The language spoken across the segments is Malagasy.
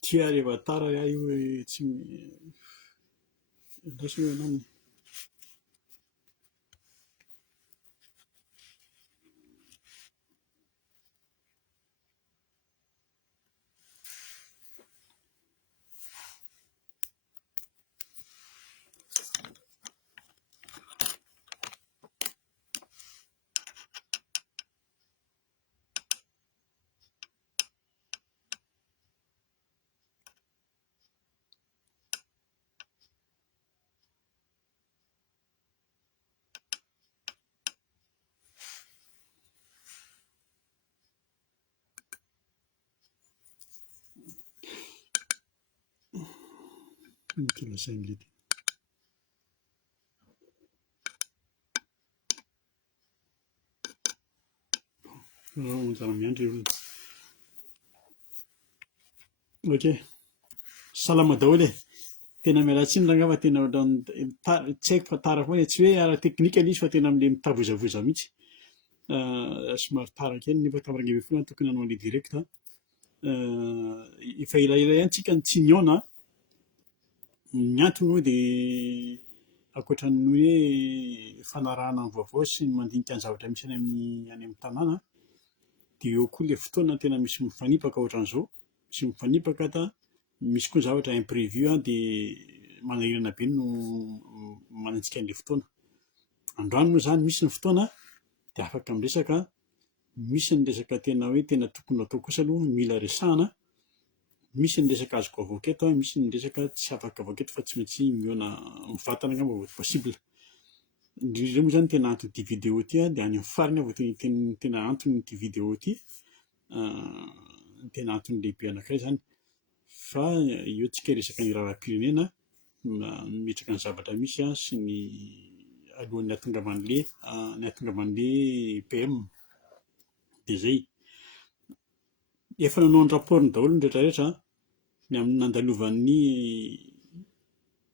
Tia rehefa tara io tsy ndraso io namany. Kilasany lety. Anjara miandry olona. Ok, salama daholo e. Tena miala tsiny raha fa tena tsy haiko fa tara foana, tsy hoe ara-teknika ilay izy fa tena amin'ilay mitavozavoza mihitsy. Somary tara kely nefa tamin'ny ray ambin'ny folo tokony hanao an'ilay direkta. Efa elaela ihany tsika tsy niaona. Ny antony moa dia ankoatran'ny hoe fanarahana ny vaovao sy ny mandinika ny zavatra misy any amin'ny tanàna, dia eo koa ilay fotoana tena misy mifanipaka ohatran'izao. Misy mifanipaka misy koa zavatra imprévu dia manahirana be no manenjika an'ilay fotoana. Androany moa izany misy ny fotoana dia afaka miresaka, misy ny resaka tena hoe tena tokony atao kosa aloha mila resahana, misy ny resaka azoko avoaka eto, misy ny resaka tsy afaka avoaka eto fa tsy maintsy mihoana mivantana angamba vao possible. Indrindra moa izany tena anton'ity vidéo ity dia any amin'ny farany vao tena anton'ity vidéo ity, tena antony lehibe anankiray izany. Fa eo tsika resaka ny raharaham-pirenena, mimetraka ny zavatra misy sy ny alohan'ny hahatongavan'ilay PM. Dia izay. Efa nanao ny raporiny daholo ny rehetrarehetra nandalovan'ny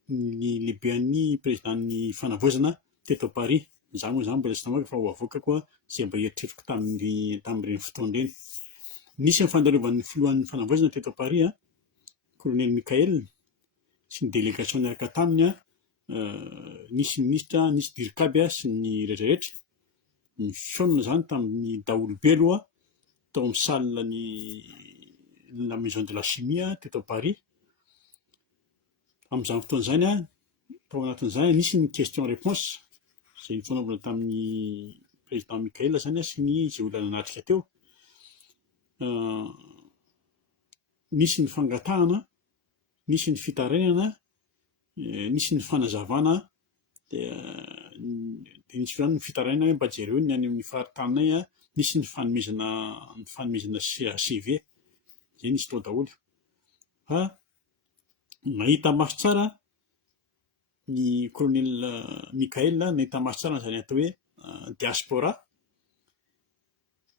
lehibean'ny présidentan'ny fanavaozana teto Paris. Izaho moa izany mbola tsy namaky fa ho avoakako izay mba eritreretiko tamin'ireny fotoana ireny. Nisy ny fandalovan'ny filohan'ny fanavaozana teto Paris, Colonel Michael sy ny délégation niaraka taminy, nisy minisitra, nisy dirikaby sy ny rehetrarehetra. Ny fihaonana izany tamin'ny daholobe aloha tao amin'ny salle la maison de la chimie teto Paris. Amin'izany fotoana izany tao anatin'izany nisy ny question réponse izay nifanaovana tamin'ny président Michael izany sy ny izay olona natrika teo. Nisy ny fangatahana, nisy ny fitarainana, nisy ny fanazavana, dia nisy izany ny fitarainana hoe mba jereo ny any amin'ny fahatanay, nisy ny fanomezana CV. Izay nisy tao daholo. Fa nahita maso tsara ny colonel Michael, nahita maso tsara izany atao hoe diaspora,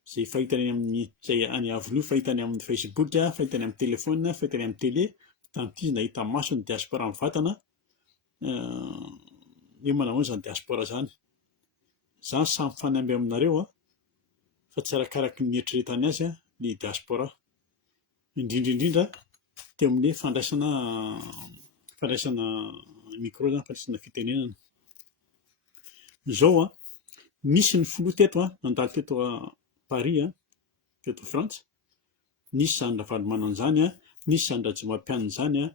izay fahitany amin'ny izay any avoloha, fahitany amin'ny Facebook, fahitany amin'ny téléphone, fahitany amin'ny télé. Tamin'ity izy nahita maso ny diaspora mivantana. Hoe manao ahoana izany diaspora izany. Izany samy fanamby aminareo fa tsy arakaraky ny eritreretany azy ny diaspora. Indrindra teo amin'ilay fandraisana micro izany, fandraisana fitenenana. Izao nisy ny filoha teto nandalo teto Paris, teto Frantsa. Nisy izany Ravalomanana izany, nisy izany Rajaomampianina izany,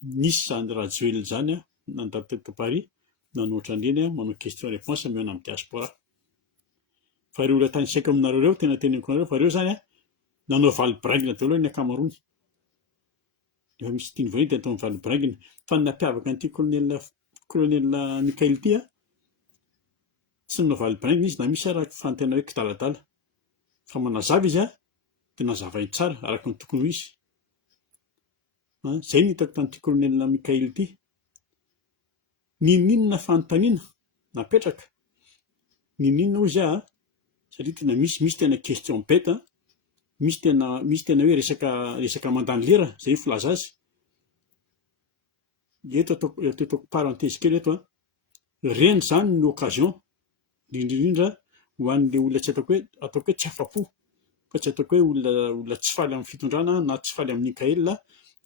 nisy izany Rajoelina izany nandalo teto Paris, nanao ohatran'ireny manao question réponse mihoana amin'ny diaspora. Fa ireo olona tany saiko aminareo ireo tena teneniko anareo fa ireo izany nanao valibaraingina daholo ny ankamaroany. Efa misy tiany voanio dia atao ny valibaraingina. Fa ny nampiavaka an'ity colonel Michael ity tsy nanao valibaraingina izy na misy raha fantena hoe kidaladala. Fa manazava izy dia nazavainy tsara araka ny tokony ho izy. Izay ny hitako tamin'ity colonel Michael ity. Ninona fanontaniana napetraka, ninona hoy izy satria tena misy tena question bête, misy tena hoe resaka mandany lera, izay ny filaza azy. Eto ataoko parenthèse kely eto, reny izany ny occasion indrindra ho an'ilay olona tsy ataoko hoe tsy afa-po fa tsy ataoko hoe olona tsy faly amin'ny fitondrana na tsy faly amin'ny Mikaela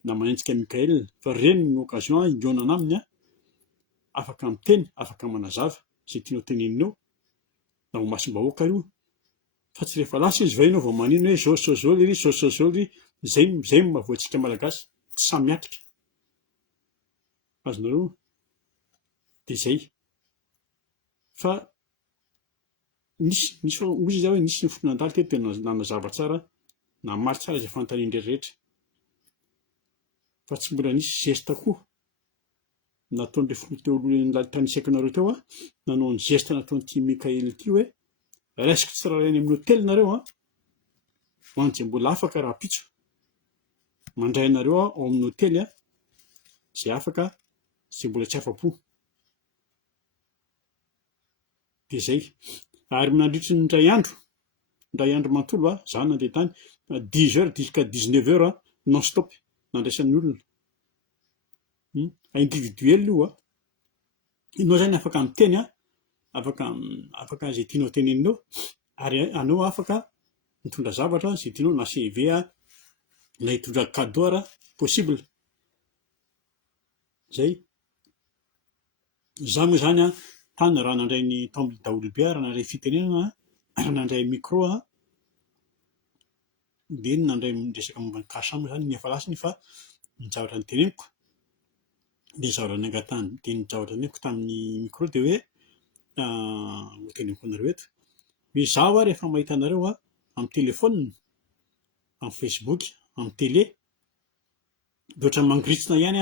na manenjika Mikaela, fa reny ny occasion ihaonana aminy afaka miteny, afaka manazava zay tianao teneninao na ho masom-bahoaka io, fa tsy rehefa lasa izy va ianao vao manino hoe zao ry zao ry, zay mahavoantsika malagasy tsy samy atrika. Azonareo dia zay. Fa nisy ozy izy hoe nisy ny foko nandalo teto dia nanazava tsara, namaly tsara izay fanontaniany rehetrarehetra, fa tsy mbola nisy geste koa nataon'ilay filoha teo aloha tanisako anareo teo nanao ny geste nataon'ity Mikaela ity hoe raisiko tsirairay amin'ny hôtely nareo ho an'izay mbola afaka raha pitso, mandray anareo ao amin'ny hôtely izay afaka, izay mbola tsy afa-po. Dia zay. Ary nandritry ny indray andro manontolo izaho nandeha tany 10 heures jusqu'à 19 heures non stop nandraisan'ny olona individuel io ianao zany afaka miteny afaka izay tianao teneninao, ary anao afaka mitondra zavatra izay tianao na CV na hitondra cadeau possible. Zay. Izaho moa zany tany raha nandray ny tao amin'ny daholobe raha nandray fitenenana, nandray micro dia nandray resaka momba ny kasa moa zany ny efa lasiny, fa ny zavatra noteneniko dia ny zavatra niangatahany dia ny zavatra teneniko tamin'ny micro dia hoe ho teneniko anareo eto hoe izaho rehefa mahita anareo amin'ny telefônina, amin'ny Facebook, amin'ny télé, dia ohatran'ny mangiritsina ihany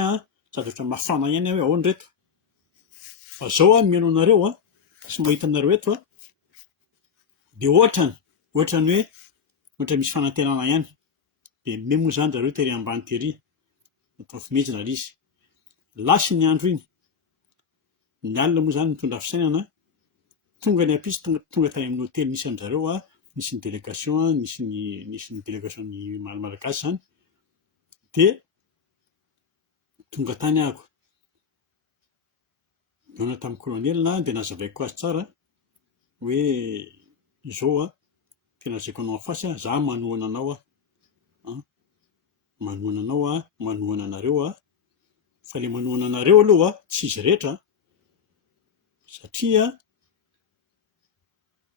sady ohatran'ny mafana ihany hoe ahoana reto, fa izao mihaino anareo sy mahita anareo eto dia ohatrany hoe misy fanantenana ihany. Dia me moa zany zareo tery ambany tery natao fimejina ilay izy. Lasy ny andro iny, ny alina moa zany mitondra fisainana, tonga ny ampitso tonga tany amin'ny hôtely nisy amin'izareo nisy ny délégation nisy ny délégation ny malagasy zany, dia tonga tany ahako nihaona tamin'ny kolonelina dia nazavaiko azy tsara hoe izao tena lazaiko anao amin'ny fasy izaho manohana anao manohana anareo fa ilay manohana anareo aloha tsy izy rehetra, satria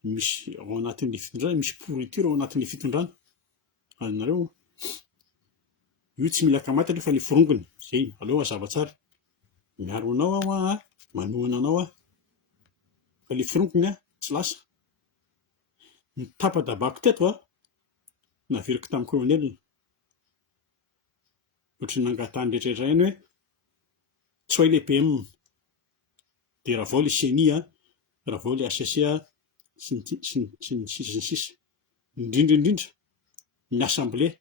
misy ao anatin'ilay fitondrana misy pourriture ao anatin'ilay fitondrana. Azonareo io tsy mila kamaty aloha fa ilay forongony zay aleo hazava tsara, miaro anao manohana anao fa ilay forongony tsy lasa. Ny tapa-dabako teto naveriko tamin'ny kolonelina, ohatran'ny nangatahany rehetrarehetra ihany hoe tsy ho ilay PM, dia raha vao ilay CENI raha vao ilay HCC sy ny sisa indrindra ny assemblée,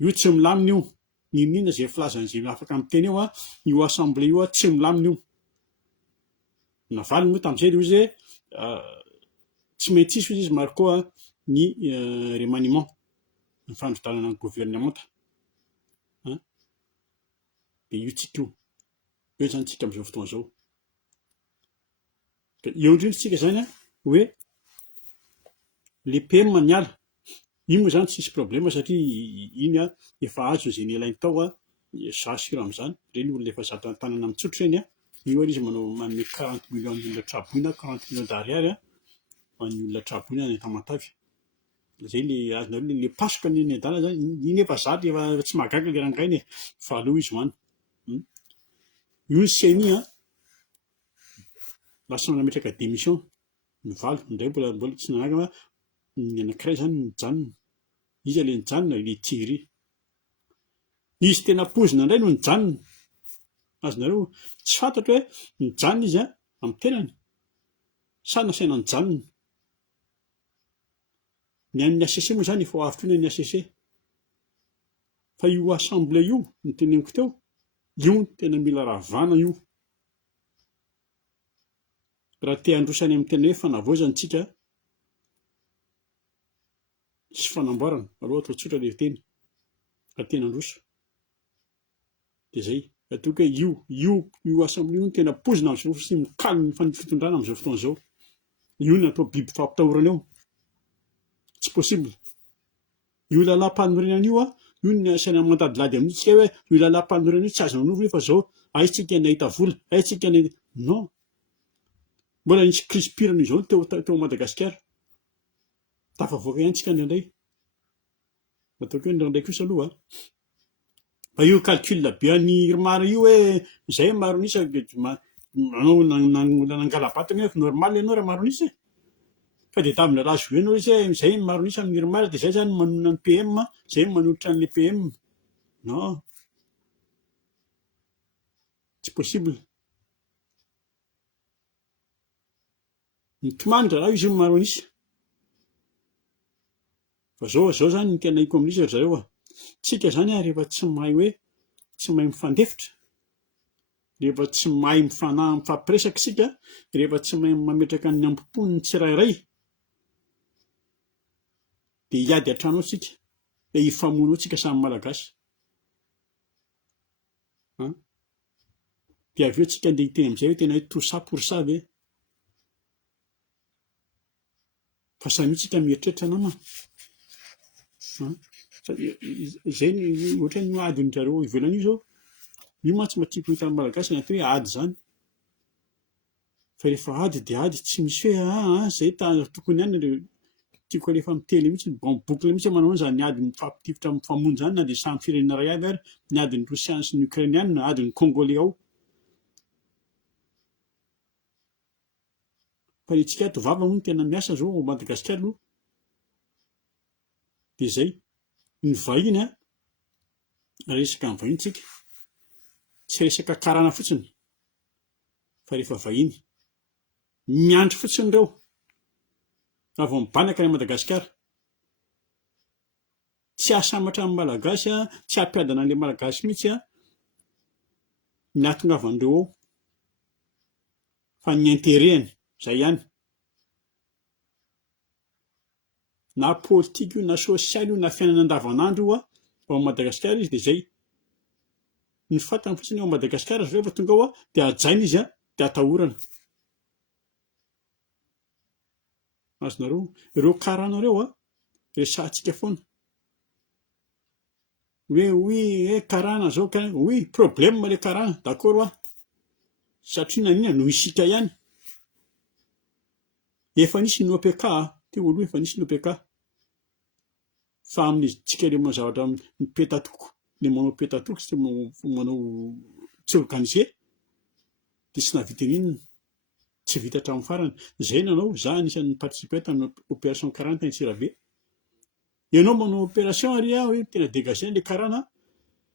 io tsy milamina io, ninona izay filazan'izay afaka miteny eo io assemblée io tsy milamina io. Navaly moa tamin'izay dia izy tsy maintsy hisy izy marco ny remaniement, ny fandrodanana ny gouvernemanta, dia io tsika io zany tsika amin'izao fotoana izao. Eo indrindra tsika zany hoe le PM niala, iny moa zany tsisy problème satria iny efa azo izay nelainy tao izaho sira amin'izany, ireny olona efa zato tanana mitsotra ireny io izy manome 40 millions ny olona traboina, 40 millions d'ariary ho an'ny olona traboina any Tamatavy. Zay ilay azonareo ilay pasoka ny adala zany, iny efa zaty efa tsy mahagaga ilay rangainy fa aleo izy hoany. Io ny CENI lasa nametraka démission, nivaly indray mbola tsy nanangana, ny anankiray zany nijanona, izy ilay nijanona ilay Thierry, izy tena pozina indray no nijanona. Azonareo tsy fantatra hoe nijanona izy amin'ny tenany sa nasaina nijanona. Ny an'ny HCC moa zany efa avy trony ny HCC, fa io assemblée io ny teneniko teo, io no tena mila ravana io. Raha te handrosany amin'ny tena hoe fanavaozana tsika sy fanamboarana, aloha atao tsotra ilay teny raha tena handroso. Dia zay, ataoko hoe io assemblée io no tena pozina amin'izao sy mikaly ny fitondrana amin'izao fotoana izao. Io no atao biby fampitahorana eo. possible. Io lalam-panorenana io io ny asaina mandadilady amintsika hoe io lalam-panorenana io tsy azo manovo fa zao aitsika nahita vola, aitsika nahita non. Mbola nisy crise pirana izao teo Madagasikara. Tafavoaka ihany tsika indraindray. Ataoko hoe indraindray kosa aloha. Fa io calcul be an'ny Irmara io hoe izay maronisa manao nangalam-batana hoe normal ianao raha maronisa. Fa dia tamina lazo ianao izy hoe izay maronisa amin'ny Irmara dia izay zany manona ny PM, izay manohitra an'ilay PM. Non, tsy possible. Mitomandra raha izy io maronisa. Fa zao zany ny tena ikominisa zareo tsika zany rehefa tsy mahay hoe tsy mahay mifandefitra, rehefa tsy mahay mifampiresaka sika, rehefa tsy mahay mametraka ny ampopon'ny tsirairay, dia hiady an-trano ao tsika, dia hifamono ao tsika samy malagasy. Dia avy eo tsika andeha hiteny amin'izay hoe tena hoe tout ça pour ça ve? Fa samy tsika mieritreritra namana. Izay ohatra ny adiny zareo ivelany io zao, io mantsy matiako hitan'ny malagasy ny atao hoe ady zany. Fa rehefa ady dia ady, tsy misy hoe izay tokony ihany tiako alefa miteny mihitsy en boucle mihitsy manao zany ady mifampitifitra mifamonjy zany, na dia samy firenena iray avy ary ny adin'ny Rosiana sy ny Ukrainiana, na adin'ny Congolais ao. Fa ny tsika ato vava moa no tena miasa zao ao Madagasikara aloha. Dia izay, ny vahiny resaka ny vahiny tsika, tsy resaka karana fotsiny, fa rehefa vahiny miandry fotsiny ireo avy mibanaka any Madagasikara, tsy asamatra amin'ny malagasy, tsy hampiadana an'ilay malagasy mihitsy ny ahatongavandreo ao, fa ny intérêt-any izay ihany. Na politika io, na sosialy io, na fiainana andavanandro io ao Madagasikara izy dia izay. Ny fantany fotsiny ao Madagasikara rehefa tonga ao dia hajaina izy dia atahorana. Azonareo, ireo karana ireo resahantsika foana. Hoe karana zao, oui, problème ilay karana, d'accord satria nanina no isika ihany. Efa nisy ny OPK, teo aloha efa nisy ny OPK. Fa amin'izitsika ilay manao zavatra mipetatoko, ilay manao petatoko sy manao tsy organisé, dia tsy nahavita n'inona, tsy vita hatramin'ny farany. Izay nanao, izaho anisan'ny participer tamin'ny opération karana teny Antsirabe. Ianao manao opération ary hoe tena dégagé ilay karana,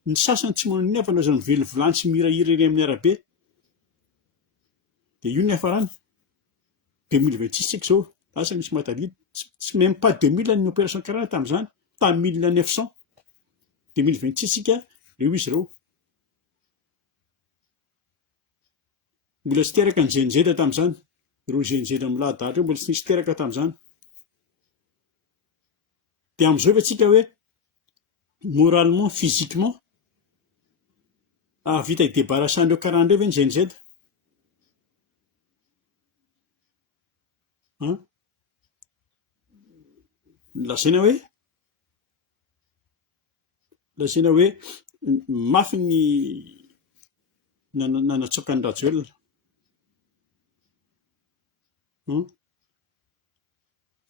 ny sasany tsy manao n'inona fa nahazo mively vilany sy mihirahira ery amin'ny arabe. Dia io ny hafarana. 2026 tsika izao, lasa misy matadidy, tsy même pas 2000 ny opération karana tamin'izany, tamin'ny 1900. 2026 tsika, reo izy ireo. Mbola tsy teraka ny GNZ tamin'izany, ireo GNZ milahadahatra eo mbola tsy nisy teraka tamin'izany. Dia amin'izao efa tsika hoe moralement, physiquement, vita idébarrassandreo karana indray ve ny GNZ? Lazaina hoe mafy ny nanatsoaka ny Rajoelina.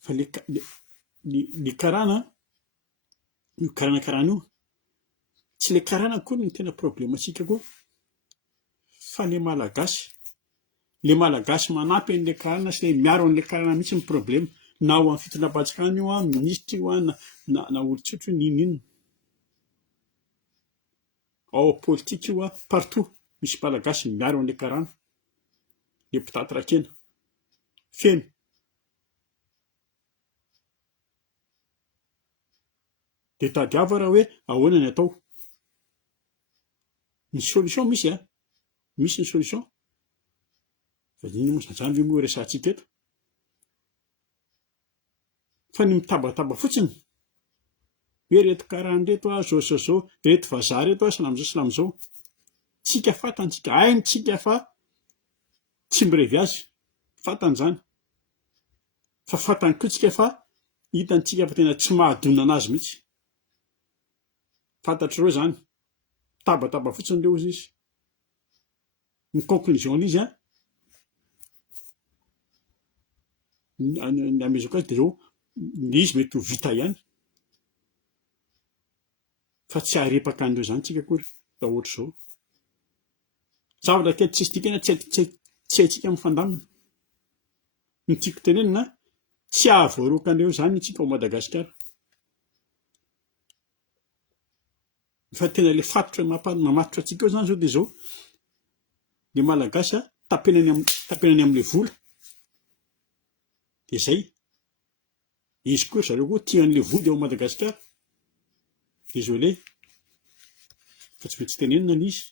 Fa ny karana, io karana io, tsy ilay karana akory ny tena problème antsika koa, fa ilay malagasy. Ilay malagasy manampy an'ilay karana sy ilay miaro an'ilay karana mihitsy ny problème. Na ho amin'ny fitondram-panjakana io minisitra io na olon-tsotra io n'inona. Ao politika io partout misy malagasy miaro an'ilay karana, ilay mpitady rakena feno. Dia tadiava raha hoe ahoana ny atao. Ny solution misy misy ny solution. Fa inona moa zany ve moa resahantsika eto? Fa ny mitabataba fotsiny hoe reto karana reto zao, reto vazaha reto salamizao. Tsika fantantsika, haintsika fa tsy mirevy azy, fantany izany. Fa fantany koa tsika fa hitantsika fa tena tsy mahadona anazy mihitsy. Fantatr'ireo zany, tabataba fotsiny reo izy. Ny conclusion izy amezako azy de zao, izy mety ho vita ihany fa tsy harepaka an'ireo zany tsika akory raha ohatra zao. Zavatra kely tsisy dikany tsy haitsika mifandamina. Ny tiako tenenina, tsy ahavoaroka an'ireo zany itsika ao Madagasikara. Fa tena le fatotra mamatotra antsika eo zany zao de zao, le malagasy tapenany amin'le vola. De zay, izy koa zareo koa tia an'le vody ao Madagasikara. Désolé, fa tsy maintsy tenenina izy.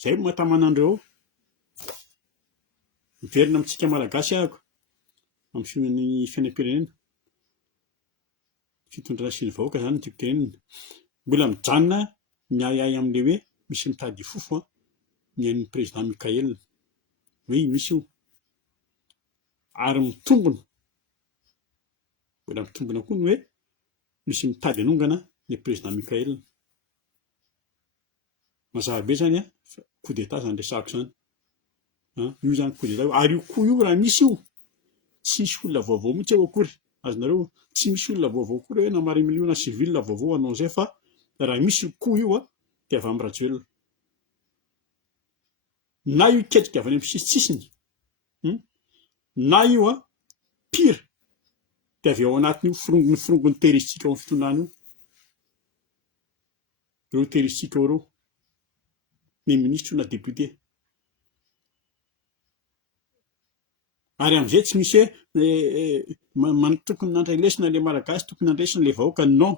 Zay mahatamana andreo ao. Miverina amintsika malagasy ahako amin'ny fiainam-pirenena. Fitondrana sy ny vahoaka zany no tiako tenenina. Mbola mijanona miahiahy amin'le hoe misy mitady fofo ny an'ny président Mikael. Oui, misy io. Ary mitombona. Mbola mitombona koa ny hoe misy mitady hanongana ny président Mikael. Mazava be zany coup d'état zany resahako zany. Io zany coup d'état io. Ary io coup io raha misy io, tsy misy olona vaovao mihitsy ao akory. Azonareo, tsy misy olona vaovao akory hoe namary miliona civil vaovao anao zay fa raha misy io coup io dia avy amin'ny Rajoelina. Na io iketrika avy any amin'ny sisitsisiny, na io pire dia avy ao anatin'io forongony tehirizitsika ao amin'ny fitondrana io. Ireo tehirizitsika ao ireo, ny ministra na député. Ary amin'izay tsy misy hoe tokony nandray lesona le malagasy, tokony nandraisina le vahoaka, non,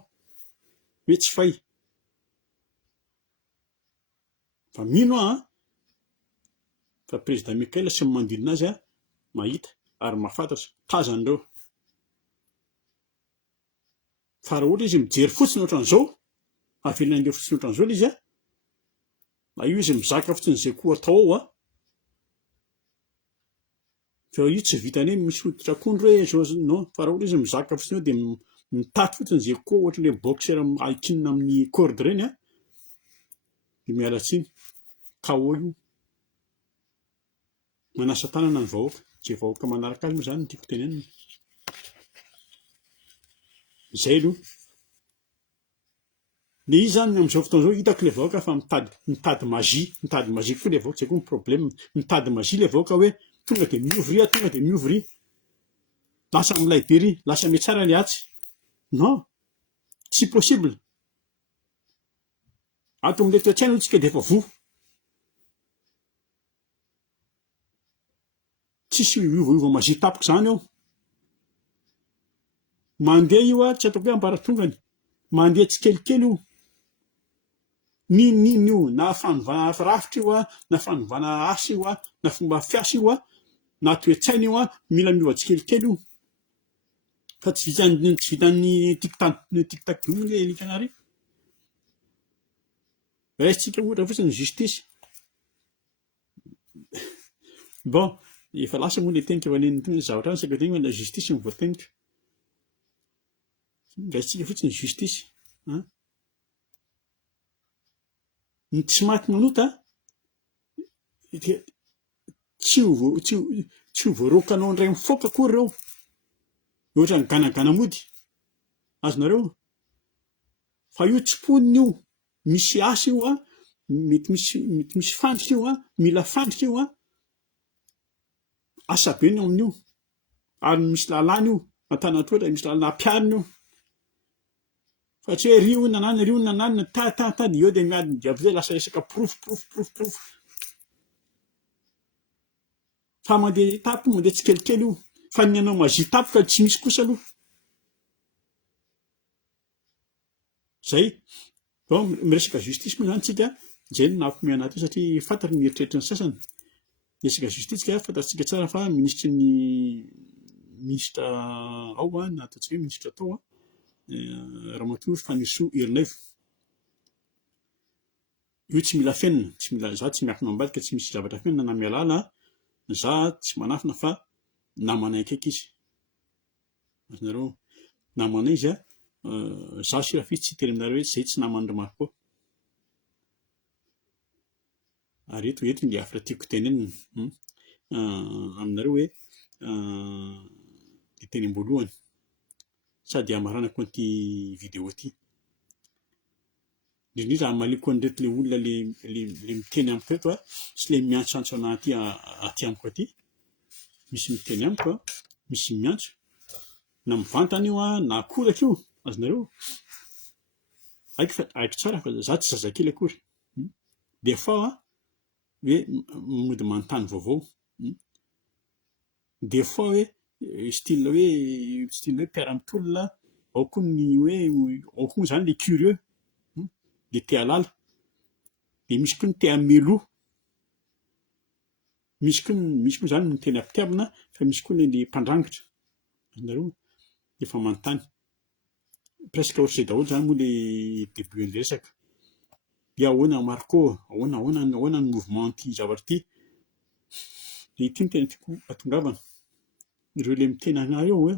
hoe tsy fay. Fa mino fa président Mikael sy ny manodidina azy mahita ary mahafantatra tazan'ireo. Fa raha ohatra izy mijery fotsiny ohatran'izao, avelana an'ilay fotsiny ohatran'izao izy na io izy mizaka fotsiny izay koa atao ao fa io tsy vitany hoe misy hoditra akondro hoe zao non. Fa raha ohatra izy mizaka fotsiny eo dia mitaty fotsiny izay koa ohatra ilay boxer aikinina amin'ny corde ireny dia miala tsiny. KO io. Manasa tanana ny vahoaka, izay vahoaka manaraka azy moa zany no tiako tenenina. Izay aloha. Le izy zany amin'izao fotoana izao hitako le vahoaka fa mitady magie koa le vahoaka, izay koa ny problème. Mitady magie le vahoaka hoe tonga dia miovry, lasa milay be ry, lasa mihatsara le atsy. Non, tsy possible. Ato amin'ilay toe-tsaina tsika dia efa voa. Tsisy iova magie tapaka zany ao. Mandeha io tsy ataoko hoe ambaratongany, mandeha tsikelikely io. Ninona io, na fanovana rafitra io na fanovana asa io na fomba fiasa io na toe-tsaina io mila miova tsikelikely io. Fa tsy vitan'ny tic-tac boum le likanary. Raisitsika ohatra fotsiny ny justice. Bon, efa lasa moa le tenika efa zavatra ny sakategna na justice ny voatenika. Raisitsika fotsiny ny justice. Ny tsy maty manota tsy ho voarokanao indray mifoaka akory ireo. Ohatra ny ganagana-mody. Azonareo? Fa io tsy ponina io. Misy asa io mety misy fandrika io mila fandrika io asa be ny amin'io. Ary misy lalàna io, Antanantohatra misy lalàna ampiarina io. Fa tsy hoe rio nananina tady eo dia miady jiaby zay lasa resaka porofo. Fa mandeha tapo, mandeha tsikelikely io. Fa ny anao magie tapoka tsy misy kosa aloha. Zay. Bon, miresaka justice moa zany tsika, izay no nampihomehy anazy satria fantatra ny eritreritry ny sasany. Resaka justice fantatsika tsara fa ministra ao na ataontsika hoe ministra tao Ramatoa Fanisoa Ironivo. Io tsy mila fenina, za tsy miafina ambadika, tsy misy zavatra fenina na mialala, za tsy manafina fa namana akaiky izy. Azonareo? namana izy a zaho sy Rafy tsy hitery aminareo hoe zay tsy namandry maro koa. Ary eto dia afaka tiako tenenina aminareo hoe teny am-boalohany sady hamaranako an'ity vidéo ity. Indrindra amaliko an'ireto le olona le miteny amiko eto sy le miantsantso ana aty amiko aty. Misy miteny amiko misy miantso na mivantana io na akoraka io, azonareo aiko tsara fa za tsy zazakely akory. Dia fa hoe mody manontany vaovao, dia fa hoe style hoe mpiara-mitolona, ao koa ny hoe ao koa zany le curieux, le te halala, dia misy koa ny te hameloha, misy koa zany ny teny ampitiavina, fa misy koa le mpandrangitra, azonareo efa manontany. Presque ohatr'izay daholo zany moa le début-n'ny resaka. Dia ahoana Marco, ahoana ny mouvement ity zavatra ity. Dia ity no tena tiako hatongavana. Ireo le miteny anareo hoe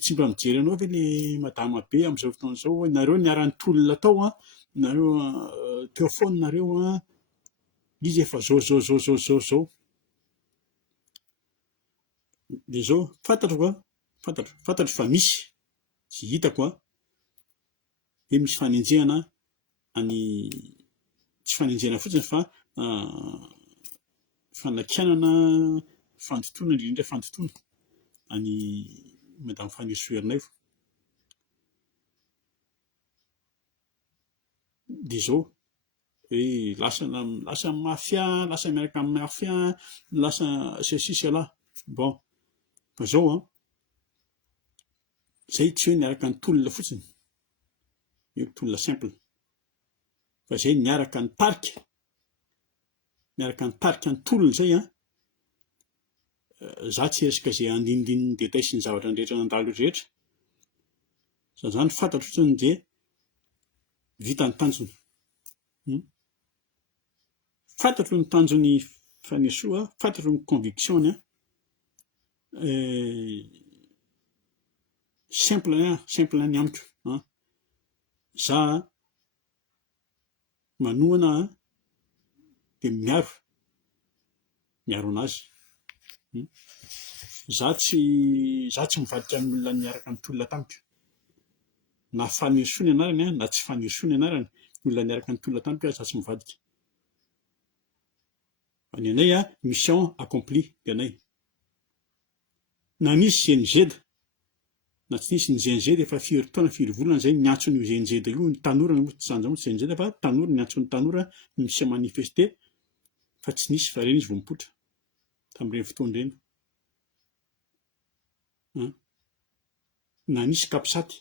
tsy mba mijery anao ve le madama be amin'izao fotoana izao, nareo niara-ny tolona tao nareo teo foana nareo izy efa zao. Dia izao fantatro fa misy tsy hitako hoe misy fanenjehana tsy fanenjehana fotsiny fa fanakianana fandotoana, indrindra fandotoana any madame Fanny Soerinaivo. Dia izao hoe lasa mafia, lasa miaraka amin'ny mafia, lasa ceci cela. Bon, fa izao zay tsy hoe niaraka ny tolona fotsiny, hoe tolona simple, fa zay niaraka ny tarika ny tolona zay za tsy resaka izay andinindininy détail sy ny zavatra ny rehetra nandalo rehetra, zany fantatro fotsiny dia vita ny tanjony. Fantatro ny tanjony fanesoa, fantatro ny conviction-ny simple ny amiko. Za manohana dia miaro anazy. Za tsy mivadika amin'ny olona niaraka nitolona tamiko, na fanesoa ny anarany na tsy fanesoa ny anarany, olona niaraka nitolona tamiko za tsy mivadika. Ny anay mission accompli dia anay. Na nisy GNZ na tsy nisy ny GNZ efa firy taona firy volana zay niantso ny GNZ io, ny tanora moa tsy zany moa GNZ fa tanora niantso ny tanora misy manifester, fa tsy nisy vareny izy vao mipoitra tamin'ireny fotoana ireny. Na nisy kapisaty,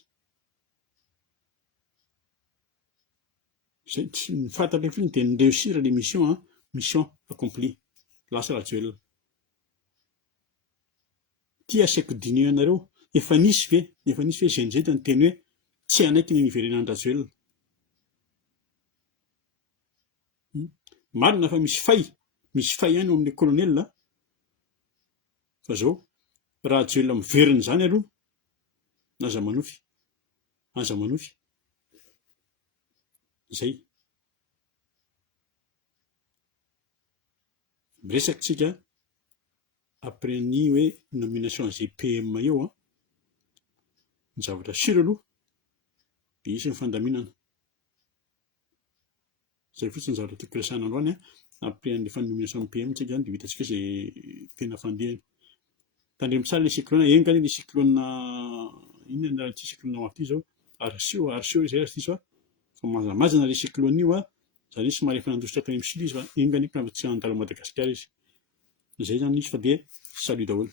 zay ny fantatra fotsiny dia ny réussir les mission accompli, lasa Rajoelina. Ty asaiko dinio anareo, efa nisy ve GNZ ny teny hoe tsy anaiky ny niverenan'i Rajoelina. Marina fa misy fay ihany eo amin'ny colonel, fa izao Rajoelina miverina izany aloha, aza manofy. Zay. Miresaka tsika après ny hoe nomination GPM eo ny zavatra sura aloha dia isy ny fandaminana. Zay fotsiny zavatra tiako resahana androany après ny nomination PM tsika dia hitantsika izay tena fandehany. Tandremo tsara ilay cyclone, engany ilay cyclone, inona ny anaran'ity cyclone mafy ity zao, Arsio izay raha diso fa mazana ilay cyclone io izany hoe somary efa nandositra tany amin'ny Sili izy fa engany efa tsy nandalo Madagasikara izy. Zay zany izy fa dia salut daholo.